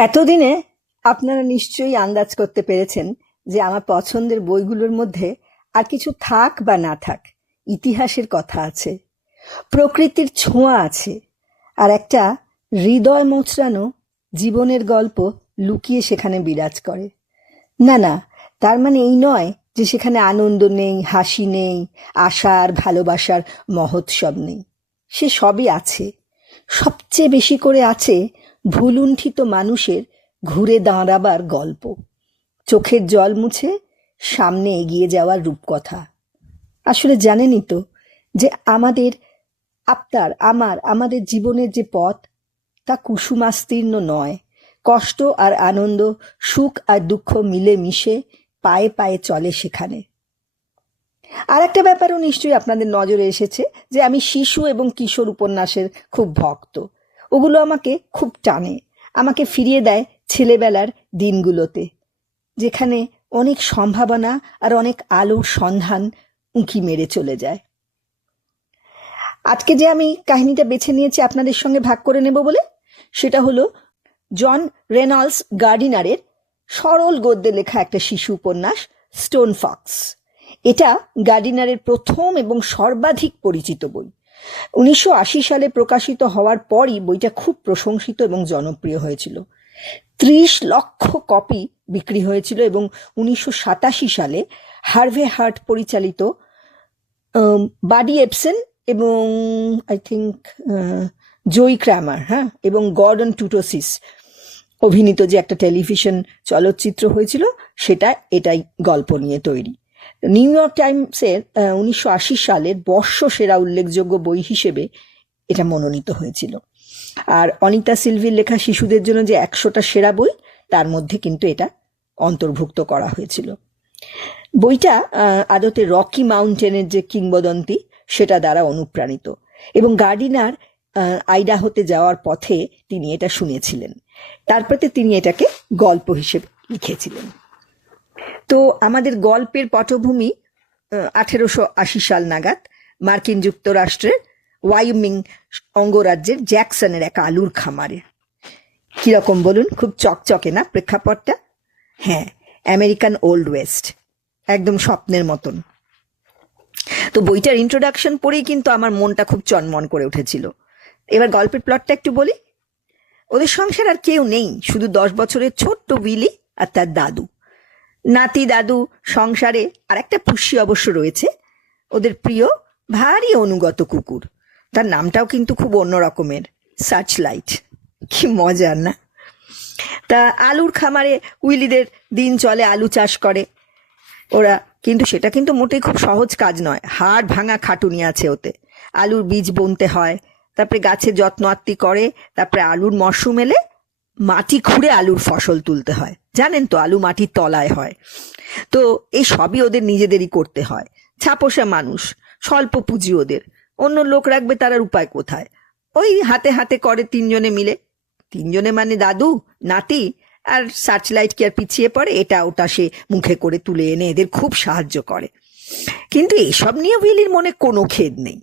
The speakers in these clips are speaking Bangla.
এতদিনে আপনারা নিশ্চয়ই আন্দাজ করতে পেরেছেন যে আমার পছন্দের বইগুলোর মধ্যে আর কিছু থাক বা না থাক, ইতিহাসের কথা আছে, প্রকৃতির ছোঁয়া আছে, আর একটা হৃদয় মোচড়ানো জীবনের গল্প লুকিয়ে সেখানে বিরাজ করে। না না, তার মানে এই নয় যে সেখানে আনন্দ নেই, হাসি নেই, আশার, ভালোবাসার মহোৎসব নেই। সে সবই আছে। সবচেয়ে বেশি করে আছে ভুলুণ্ঠিত মানুষের ঘুরে দাঁড়াবার গল্প। চোখের জল মুছে সামনে এগিয়ে যাওয়ার রূপকথা। আসলে জানেনই তো যে আমাদের আপনার আমার, আমাদের জীবনের যে পথ, তা কুসুমাস্তীর্ণ নয়। কষ্ট আর আনন্দ, সুখ আর দুঃখ মিলে মিশে পায়ে পায়ে চলে সেখানে। আর একটা ব্যাপারও নিশ্চয়ই আপনাদের নজরে এসেছে যে আমি শিশু এবং কিশোর উপন্যাসের খুব ভক্ত। ওগুলো আমাকে খুব টানে। আমাকে ফিরিয়ে দেয় ছেলেবেলার দিনগুলোতে, যেখানে অনেক সম্ভাবনা আর অনেক আলোর সন্ধান উঁকি মেরে চলে যায়। আজকে যে আমি কাহিনীটা বেছে নিয়েছি আপনাদের সঙ্গে ভাগ করে নেব বলে, সেটা হলো জন রেনল্ডস গার্ডিনারের সরল গদ্যে লেখা একটা শিশু উপন্যাস, স্টোন ফক্স। এটা গার্ডিনারের প্রথম এবং সর্বাধিক পরিচিত বই। উনিশশো আশি সালে প্রকাশিত হওয়ার পরই বইটা খুব প্রশংসিত এবং জনপ্রিয় হয়েছিল। ত্রিশ লক্ষ কপি বিক্রি হয়েছিল এবং উনিশশো সাতাশি সালে হার্ভে হার্ট পরিচালিত বাডি এপসেন এবং আই থিঙ্ক জয়ী ক্র্যামার হ্যাঁ এবং গর্ডন টুটোসিস অভিনীত যে একটা টেলিভিশন চলচ্চিত্র হয়েছিল, সেটা এটাই গল্প নিয়ে তৈরি। নিউ ইয়র্ক টাইমসের উনিশশো আশি সালের বর্ষ সেরা উল্লেখযোগ্য বই হিসেবে এটা মনোনীত হয়েছিল। আর অনিতা সিলভির লেখা শিশুদের জন্য যে একশোটা সেরা বই তার মধ্যে কিন্তু এটা অন্তর্ভুক্ত করা হয়েছিল। বইটা আদতে রকি মাউন্টেনের যে কিংবদন্তি সেটা দ্বারা অনুপ্রাণিত এবং গার্ডিনার আহ, আইডাহোতে যাওয়ার পথে তিনি এটা শুনেছিলেন। তারপরে তিনি এটাকে গল্প হিসেবে লিখেছিলেন। তো আমাদের গল্পের পটভূমি আঠেরোশো আশি সাল নাগাদ মার্কিন যুক্তরাষ্ট্রের ওয়াইমিং অঙ্গরাজ্যের জ্যাকসনের এক আলুর খামারে। কীরকম বলুন, খুব চকচকে না প্রেক্ষাপটটা? হ্যাঁ আমেরিকান ওল্ড ওয়েস্ট, একদম স্বপ্নের মতন। তো বইটার ইন্ট্রোডাকশন পড়েই কিন্তু আমার মনটা খুব চনমন করে উঠেছিল। এবার গল্পের প্লটটা একটু বলি। ওদের সংসার আর কেউ নেই, শুধু দশ বছরের ছোট্ট উইলি আর তার দাদু। নাতি, দাদু, সংসারে আর একটা পুষি অবশ্য রয়েছে। ওদের প্রিয় ভারী অনুগত কুকুর। তার নামটাও কিন্তু খুব অন্য রকমের সার্চ লাইট কি মজার না? তা আলুর খামারে উইলিদের দিন চলে আলু চাষ করে। ওরা কিন্তু সেটা কিন্তু মোটেই খুব সহজ কাজ নয়। হাড় ভাঙা খাটুনি আছে ওতে। আলুর বীজ বুনতে হয়, তারপরে গাছের যত্ন আত্তি করে, তারপরে আলুর মরশুম এলে মাটি খুঁড়ে আলুর ফসল তুলতে হয়। জানেন তো, আলু মাটির তলায় হয়। তো এই সবই ওদের নিজেদেরই করতে হয়। ছাপোষা মানুষ, স্বল্প পুঁজি ওদের। অন্য লোক রাখবে তার আর উপায় কোথায়? ওই হাতে হাতে করে তিনজনে মিলে। তিনজনে মানে দাদু, নাতি, আর সার্চ লাইট কি আর পিছিয়ে পড়ে? এটা ওটা সে মুখে করে তুলে এনে এদের খুব সাহায্য করে। কিন্তু এসব নিয়ে উইলির মনে কোনো খেদ নেই।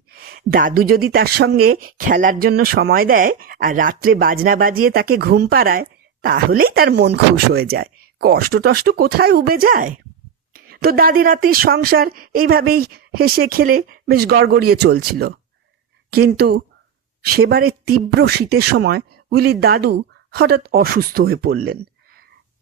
দাদু যদি তার সঙ্গে খেলার জন্য সময় দেয় আর রাত্রে বাজনা বাজিয়ে তাকে ঘুম পাড়ায়, তাহলেই তার মন খুশ হয়ে যায়। কষ্ট টষ্ট কোথায় উবে যায়? তো দাদি নাতির সংসার এইভাবেই হেসে খেলে বেশ গড়গড়িয়ে চলছিল। কিন্তু সেবারে তীব্র শীতের সময় উইলির দাদু হঠাৎ অসুস্থ হয়ে পড়লেন।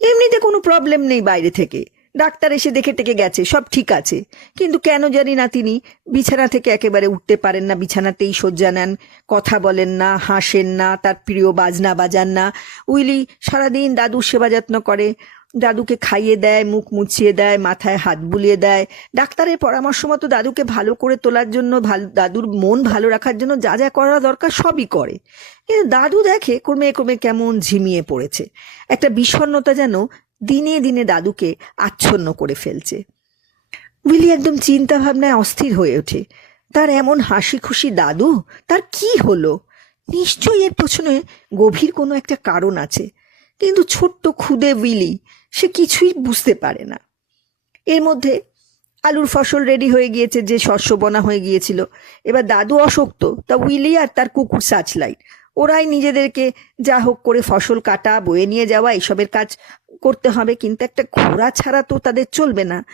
এমনিতে কোনো প্রবলেম নেই বাইরে থেকে। ডাক্তার এসে দেখে টেকে গেছে, সব ঠিক আছে। কিন্তু কেন জানি না তিনি বিছানা থেকে একেবারে উঠতে পারেন না, বিছানাতেই শয্যা নেন, কথা বলেন না, হাসেন না, তার প্রিয় বাজনা বাজান না। উইলি সারাদিন দাদুর সেবা যত্ন করে, দাদুকে খাইয়ে দেয়, মুখ মুছিয়ে দেয়, মাথায় হাত বুলিয়ে দেয়। ডাক্তারের পরামর্শ মতো দাদুকে ভালো করে তোলার জন্য, ভালো, দাদুর মন ভালো রাখার জন্য যা যা করা দরকার সবই করে। কিন্তু দাদু দেখে ক্রমে ক্রমে কেমন ঝিমিয়ে পড়েছে। একটা বিষণ্ণতা যেন দিনে দিনে দাদুকে আচ্ছন্ন করে ফেলছে। উইলি একদম চিন্তা ভাবনায় অস্থির হয়ে ওঠে। তার এমন হাসি খুশি দাদু, তার কি হলো? নিশ্চয়ই এর পেছনে গভীর কোনো একটা কারণ আছে। কিন্তু ছোট্ট খুদে উইলি, সে কিছুই বুঝতে পারে না। এর মধ্যে আলুর ফসল রেডি হয়ে গিয়েছে, যে শস্য বনা হয়ে গিয়েছিল। এবার দাদু অশক্ত, তা উইলি আর তার কুকুর সার্চলাইট। ওরাই নিজেদেরকে যা হোক করে ফসল কাটা, বয়ে নিয়ে যাওয়া, এসবের কাজ করতে হবে। কিন্তু একটা ঘোড়া ছাড়া তো তাদের চলবে না।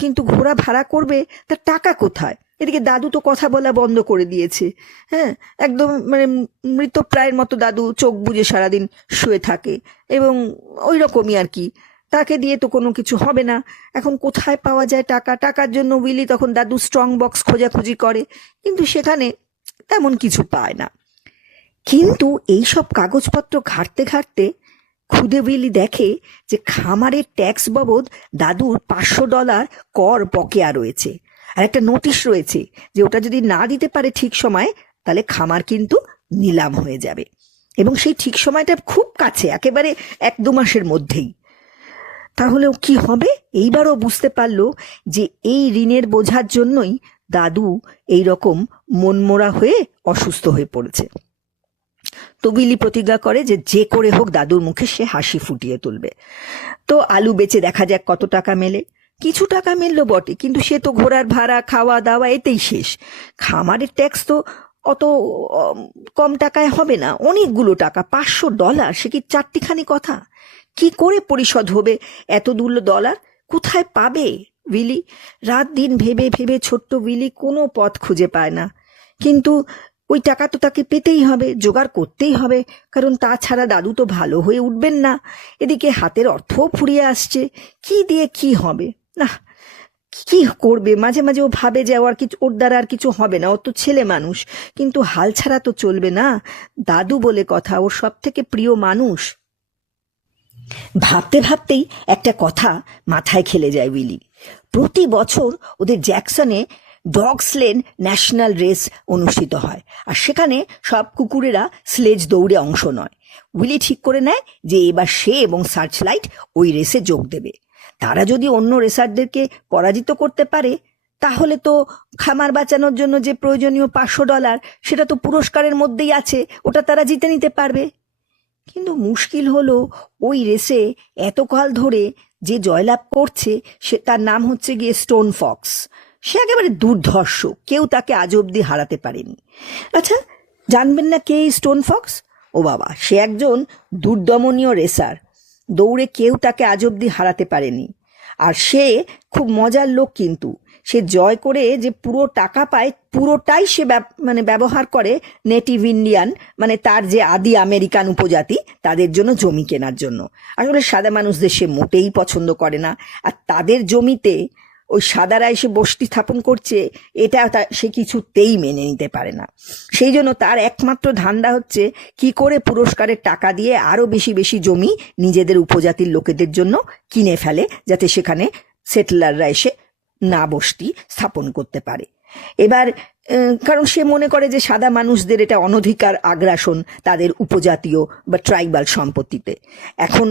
কিন্তু ঘোড়া ভাড়া করবে, তার টাকা কোথায়? এদিকে দাদু তো কথা বলা বন্ধ করে দিয়েছে। হ্যাঁ একদম মানে মৃতপ্রায়ের মতো দাদু চোখ বুজে সারাদিন শুয়ে থাকে। এবং ওই রকমই আর কি। তাকে দিয়ে তো কোনো কিছু হবে না। এখন কোথায় পাওয়া যায় টাকা? টাকার জন্য উইলি তখন দাদু স্ট্রং বক্স খোঁজাখুঁজি করে। কিন্তু সেখানে তেমন কিছু পায় না। কিন্তু এই সব কাগজপত্র ঘাঁটতে ঘাঁটতে খুদে উইলি দেখে যে খামারের ট্যাক্স বাবদ দাদুর পাঁচশো ডলার কর বকেয়া রয়েছে। আর একটা নোটিশ রয়েছে যে ওটা যদি না দিতে পারে ঠিক সময়, তাহলে খামার কিন্তু নিলাম হয়ে যাবে। এবং সেই ঠিক সময়টা খুব কাছে, একেবারে এক দু মাসের মধ্যেই। তাহলেও কি হবে? এইবারও বুঝতে পারল যে এই ঋণের বোঝার জন্যই দাদু এই রকম মনমোরা হয়ে অসুস্থ হয়ে পড়েছে। তো বিলি প্রতিজ্ঞা করে যে যে করে হোক দাদুর মুখে সে হাসি ফুটিয়ে তুলবে। তো আলু বেচে দেখা যাক কত টাকা মেলে। কিছু টাকা মিললো বটে, কিন্তু সে তো ঘোড়ার ভাড়া খাওয়া দাওয়া এতেই শেষ। খামারের ট্যাক্স তো অত কম টাকায় হবে না। অনেকগুলো টাকা, পাঁচশো ডলার সে কি চারটিখানি কথা? কি করে পরিশোধ হবে? এত এতগুলো ডলার কোথায় পাবে উইলি রাত দিন ভেবে ভেবে ছোট্ট উইলি কোনো পথ খুঁজে পায় না। কিন্তু ওই টাকা তো তাকে পেতেই হবে, জোগাড় করতেই হবে। কারণ তাছাড়া দাদু তো ভালো হয়ে উঠবেন না। এদিকে হাতের অর্থও ফুরিয়ে আসছে। কি দিয়ে কি হবে? না, কি করবে? মাঝে মাঝে ও ভাবে যে আর কিছু, ওর দ্বারা আর কিছু হবে না। ও তো ছেলে মানুষ। কিন্তু হাল ছাড়া তো চলবে না। দাদু বলে কথা, ওর সব থেকে প্রিয় মানুষ। ভাবতে ভাবতেই একটা কথা মাথায় খেলে যায় উইলি। প্রতি বছর ওদের জ্যাকসনে ডগ স্লেন ন্যাশনাল রেস অনুষ্ঠিত হয়। আর সেখানে সব কুকুরেরা স্লেজ দৌড়ে অংশ নয়। উইলি ঠিক করে নেয় যে এবার সে এবং সার্চ লাইট ওই রেসে যোগ দেবে। তারা যদি অন্য রেসারদেরকে পরাজিত করতে পারে, তাহলে তো খামার বাঁচানোর জন্য যে প্রয়োজনীয় পাঁচশো ডলার সেটা তো পুরস্কারের মধ্যেই আছে, ওটা তারা জিতে নিতে পারবে। কিন্তু মুশকিল হলো ওই রেসে এতকাল ধরে যে জয়লাভ করছে, সে তার নাম হচ্ছে গিয়ে স্টোন ফক্স সে একেবারে দুর্ধর্ষ। কেউ তাকে আজ অব্দি হারাতে পারেনি। আচ্ছা জানবেন না কে স্টোন ফক্স? ও বাবা, সে একজন দুর্দমনীয় রেসার। দৌড়ে কেউ তাকে আজ অব্দি হারাতে পারেনি। আর সে খুব মজার লোক কিন্তু। সে জয় করে যে পুরো টাকা পায়, পুরোটাই সে মানে ব্যবহার করে নেটিভ ইন্ডিয়ান মানে তার যে আদি আমেরিকান উপজাতি, তাদের জন্য জমি কেনার জন্য। আসলে সাদা মানুষদের সে মোটেই পছন্দ করে না। আর তাদের জমিতে ওই সাদারা এসে বসতি স্থাপন করছে, এটা সে কিছুতেই মেনে নিতে পারে না। সেই জন্য তার একমাত্র ধান্দা হচ্ছে, কি করে পুরস্কারের টাকা দিয়ে আরও বেশি বেশি জমি নিজেদের উপজাতির লোকেদের জন্য কিনে ফেলে, যাতে সেখানে সেটেলাররা এসে না বসতি স্থাপন করতে পারে। এবার কারণ সে মনে করে যে সাদা মানুষদের এটা অনধিকার আগ্রাসন তাদের উপজাতীয় বা ট্রাইবাল সম্পত্তিতে। এখন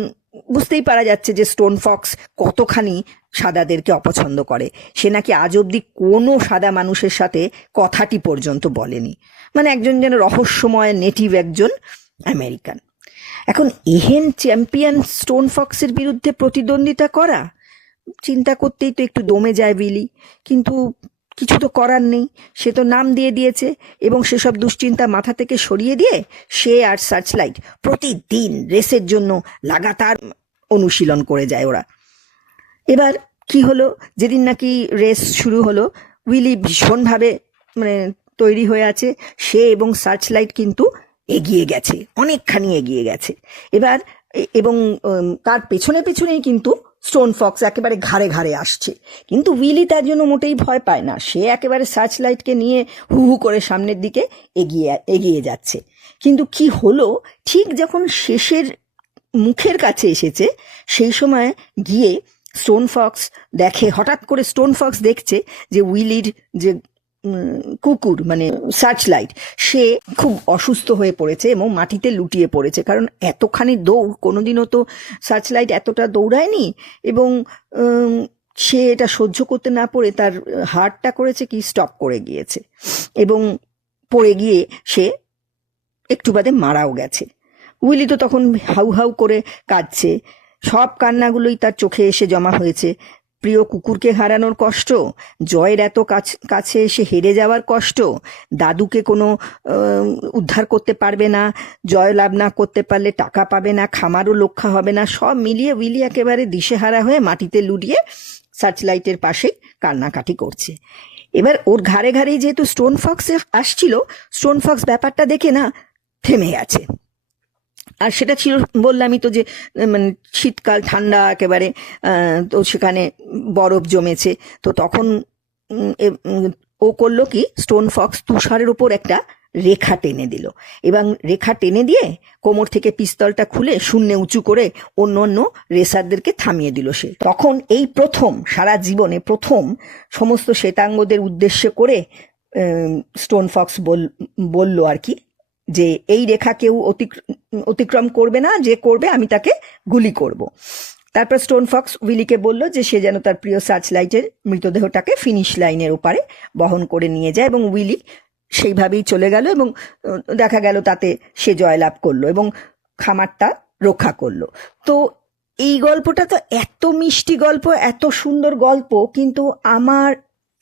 বুঝতেই পারা যাচ্ছে যে স্টোন ফক্স কতখানি সাদাদেরকে অপছন্দ করে। সে নাকি আজ অব্দি কোনো সাদা মানুষের সাথে কথাটি পর্যন্ত বলেনি। মানে একজন যেন রহস্যময় নেটিভ একজন আমেরিকান। এখন এহেন চ্যাম্পিয়ন স্টোন ফক্সের বিরুদ্ধে প্রতিদ্বন্দ্বিতা করা, চিন্তা করতেই তো একটু দমে যায় বিলি। কিন্তু কিছু তো করার নেই। সে তো নাম দিয়ে দিয়েছে এবং সেসব দুশ্চিন্তা মাথা থেকে সরিয়ে দিয়ে সে আর সার্চ লাইট প্রতিদিন রেসের জন্য লাগাতার অনুশীলন করে যায় ওরা। এবার কি হলো? যেদিন নাকি রেস শুরু হলো, উইলি ভীষণভাবে মানে তৈরি হয়ে আছে। সে এবং সার্চ লাইট কিন্তু এগিয়ে গেছে, অনেকখানি এগিয়ে গেছে। এবার এবং তার পেছনে পেছনেই কিন্তু স্টোন ফক্স একেবারে ঘাড়ে ঘাড়ে আসছে। কিন্তু উইলি তার জন্য মোটেই ভয় পায় না। সে একেবারে সার্চ লাইটকে নিয়ে হু হু করে সামনের দিকে এগিয়ে এগিয়ে যাচ্ছে। কিন্তু কি হলো? ঠিক যখন শেষের মুখের কাছে এসেছে, সেই সময় গিয়ে স্টোন ফক্স দেখে, হঠাৎ করে স্টোন ফক্স দেখছে যে উইলির যে কুকুর মানে সার্চ লাইট সে খুব অসুস্থ হয়ে পড়েছে এবং মাটিতে লুটিয়ে পড়েছে। কারণ এতখানি দৌড়, কোনোদিনও তো সার্চ লাইট এতটা দৌড়ায়নি এবং সে এটা সহ্য করতে না পড়ে তার হার্টটা করেছে কি স্টপ করে গিয়েছে। এবং পড়ে গিয়ে সে একটু বাদে মারাও গেছে। উইলি তো তখন হাউ হাউ করে কাঁদছে। সব কান্নাগুলোই তার চোখে এসে জমা হয়েছে। প্রিয় কুকুরকে হারানোর কষ্ট, জয়ের এত কাছ- এসে হেরে যাওয়ার কষ্ট, দাদুকে কোনো উদ্ধার করতে পারবে না, জয় লাভ না করতে পারলে টাকা পাবে না, খামারও রক্ষা হবে না, সব মিলিয়ে উইলি একেবারে দিশেহারা হয়ে মাটিতে লুটিয়ে সার্চ লাইটের পাশেই কান্নাকাটি করছে। এবার ওর ঘাড়ে ঘাড়েই যেহেতু স্টোন ফক্স আসছিল স্টোন ফক্স ব্যাপারটা দেখে না থেমে গেছে। আর সেটা ছিল বললামই তো যে মানে শীতকাল, ঠান্ডা একেবারে তো সেখানে বরফ জমেছে। তো তখন ও করল কি স্টোন ফক্স তুষারের ওপর একটা রেখা টেনে দিল। এবং রেখা টেনে দিয়ে কোমর থেকে পিস্তলটা খুলে শূন্যে উঁচু করে অন্য অন্য রেসারদেরকে থামিয়ে দিল সে। তখন এই প্রথম, সারা জীবনে প্রথম সমস্ত শ্বেতাঙ্গদের উদ্দেশ্য করে স্টোন ফক্স বল, বলল আর কি যে এই রেখা কেউ অতিক্র- অতিক্রম করবে না, যে করবে, আমি তাকে গুলি করব। তারপর স্টোন ফক্স উইলিকে বলল যে সে যেন তার প্রিয় সার্চ লাইটের মৃতদেহটাকে ফিনিশ লাইনের ওপারে বহন করে নিয়ে যায় এবং উইলি সেইভাবেই চলে গেল এবং দেখা গেল তাতে সে জয়লাভ করল এবং খামারটা রক্ষা করল। তো এই গল্পটা তো এত মিষ্টি গল্প, এত সুন্দর গল্প, কিন্তু আমার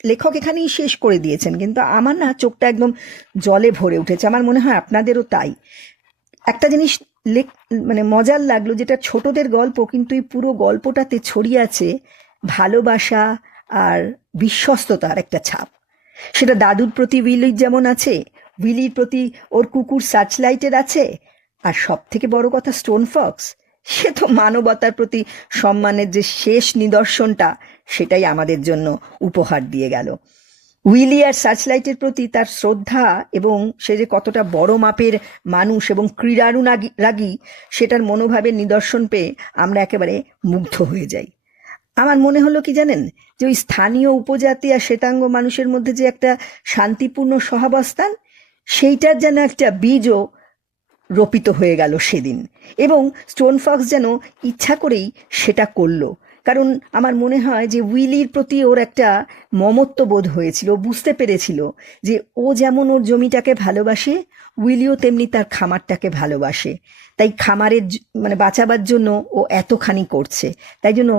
লেখক এখানেই শেষ করে দিয়েছেন, কিন্তু আমার না চোখটা একদম জলে ভরে উঠেছে। আমার মনে হয় আপনাদেরও তাই। একটা জিনিস লেখ মানে মজার লাগল যেটা ছোটদের গল্প, কিন্তু এই পুরো গল্পটাতে ছড়িয়ে আছে ভালোবাসা আর বিশ্বস্ততার একটা ছাপ। সেটা দাদুর প্রতি উইলির যেমন আছে, উইলির প্রতি ওর কুকুর সার্চলাইটের আছে, আর সব থেকে বড় কথা স্টোন ফক্স সে তো মানবতার প্রতি সম্মানের যে শেষ নিদর্শনটা সেটাই আমাদের জন্য উপহার দিয়ে গেল। উইলি আর সার্চলাইটের প্রতি তার শ্রদ্ধা এবং সে যে কতটা বড় মাপের মানুষ এবং ক্রীড়ানুরাগী রাগী, সেটার মনোভাবের নিদর্শন পেয়ে আমরা একেবারে মুগ্ধ হয়ে যাই। আমার মনে হলো কি জানেন, যে ওই স্থানীয় উপজাতি আর শ্বেতাঙ্গ মানুষের মধ্যে যে একটা শান্তিপূর্ণ সহাবস্থান, সেইটার যেন একটা বীজও রোপিত হয়ে গেল সেদিন। এবং স্টোন ফক্স যেন ইচ্ছা করেই সেটা করল। কারণ আমার মনে হয় যে উইলির প্রতি ওর একটা মমত্ব বোধ হয়েছিল, বুঝতে পেরেছিল যে ও যেমন ওর জমিটাকে ভালোবাসে, উইলিও তেমনি তার খামারটাকে ভালোবাসে। তাই খামারের মানে বাঁচাবার জন্য ও এতখানি করছে। তাই জন্য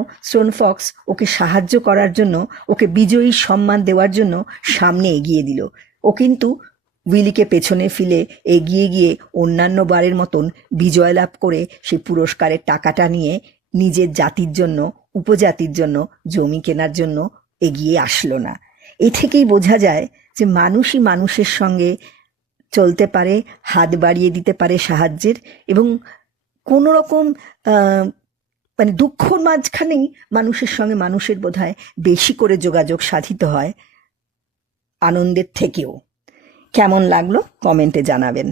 ফক্স ওকে সাহায্য করার জন্য, ওকে বিজয়ী সম্মান দেওয়ার জন্য সামনে এগিয়ে দিল। ও কিন্তু উইলিকে পেছনে ফেলে এগিয়ে গিয়ে অন্যান্য বারের মতন বিজয় লাভ করে সেই পুরস্কারের টাকাটা নিয়ে নিজের জাতির জন্য উপজাতির জন্য, জমি কেনার জন্য এগিয়ে আসলো না। এ থেকেই বোঝা যায় যে মানুষই মানুষের সঙ্গে চলতে পারে, হাত বাড়িয়ে দিতে পারে সাহায্যের এবং কোনো রকম মানে দুঃখর মাঝখানেই মানুষের সঙ্গে মানুষের বোধহয় বেশি করে যোগাযোগ সাধিত হয় আনন্দের থেকেও। কেমন লাগল? কমেন্টে জানাবেন।